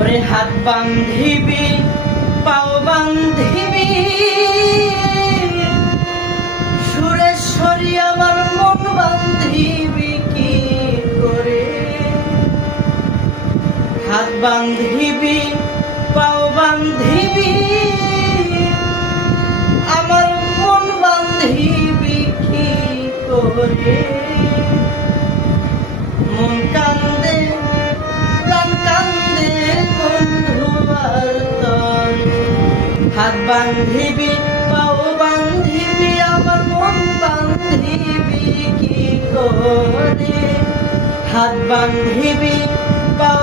ওরে হাত বান্ধিবি পাও বান্ধিবি সুরেশ্বরী আমার মন বান্ধিবি কি করে হাত বান্ধিবি পাও বান্ধিবি আমার মন বান্ধিবি কি করে মন কান্দে প্রাণ কান্দে বন্ধু আর তন হাত বান্ধিবি পাও বান্ধিবি আমার মন বান্ধিবি কি করে হাত বান্ধিবি পাও